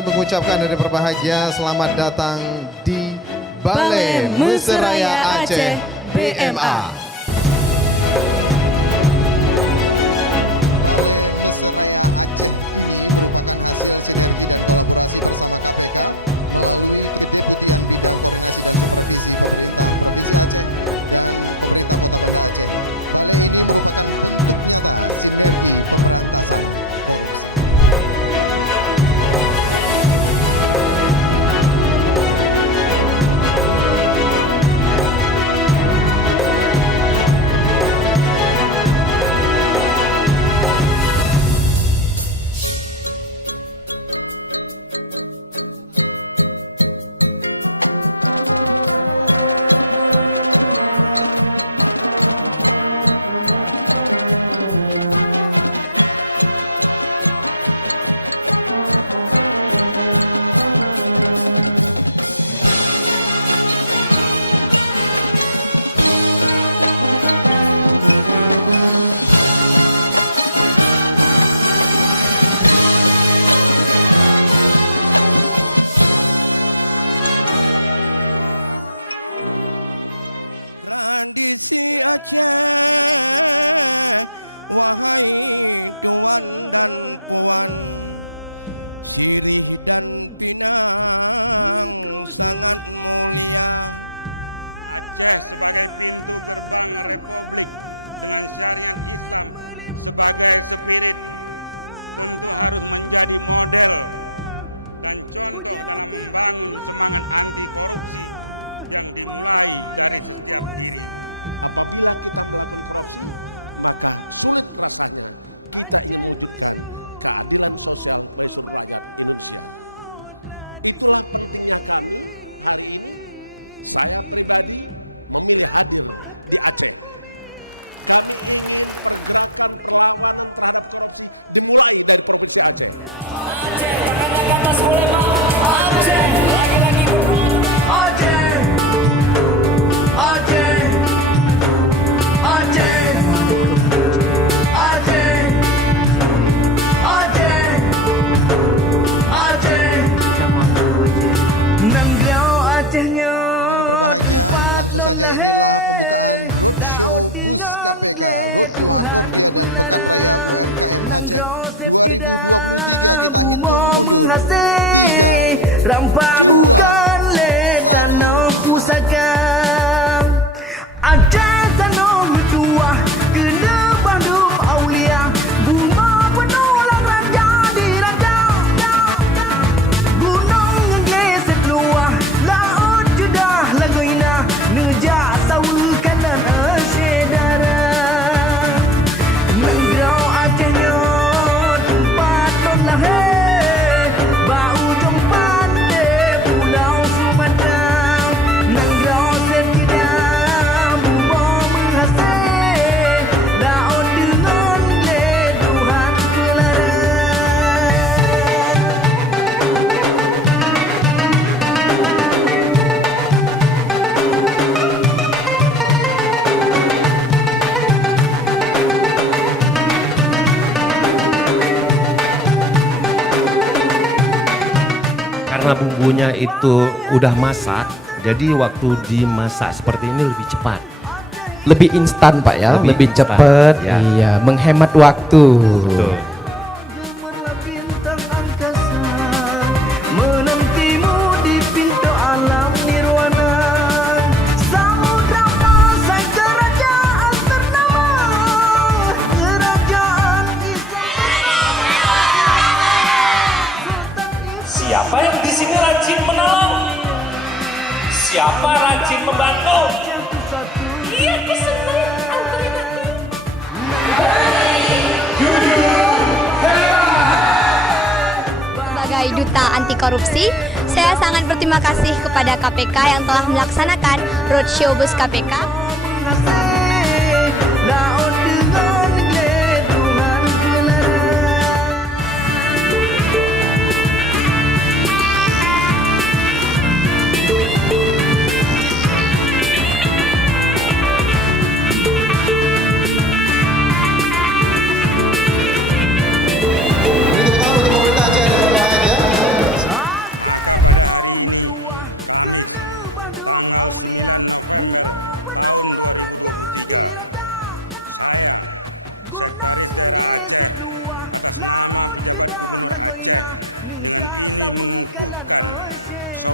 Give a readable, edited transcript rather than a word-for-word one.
kami mengucapkan dari berbahagia selamat datang di Balai Mesraya Aceh BMA. Aceh masyhur berbagai tradisi, rempahkan bumi, pulihkan. Aceh, tangan ke atas boleh Pak. Aceh, lagi-lagi Aceh, Aceh, Aceh. Acehnya tempat non lahir, daud dengan gled Tuhan melarang. Nanggro sepeda bunga menghasil, rampa bukan led danau pusaka. Aceh tanah tua kena Bandung Aulia, bunga penulang raja di raja. Gunung ngegles keluar laut judah lagoina, nejak sawu kanan asyedara. Nanggau Acehnya tempat non lahir, bau jompan de Pulau Sumatera. Nanggau setidaknya bubo menghasil, daun dengan gled Tuhan kelarang. Karena bumbunya itu udah masak, jadi waktu dimasak seperti ini lebih cepat. Lebih instan Pak ya, lebih instan, cepat, ya. iya, menghemat waktu. Betul. Gemerlap bintang angkasa, menantimu di pintu alam nirwana. Samudra pasai kerajaan ternama, kerajaan Siapa yang di sini rajin menolong? Siapa rajin membantu? Iya, keseneng Sebagai duta anti korupsi, saya sangat berterima kasih kepada KPK yang telah melaksanakan roadshow bus KPK. laut dengan gled Tuhan kelarang. Ini tepuk tangan untuk pemerintah Aceh dan berbahagia. bakalan asyik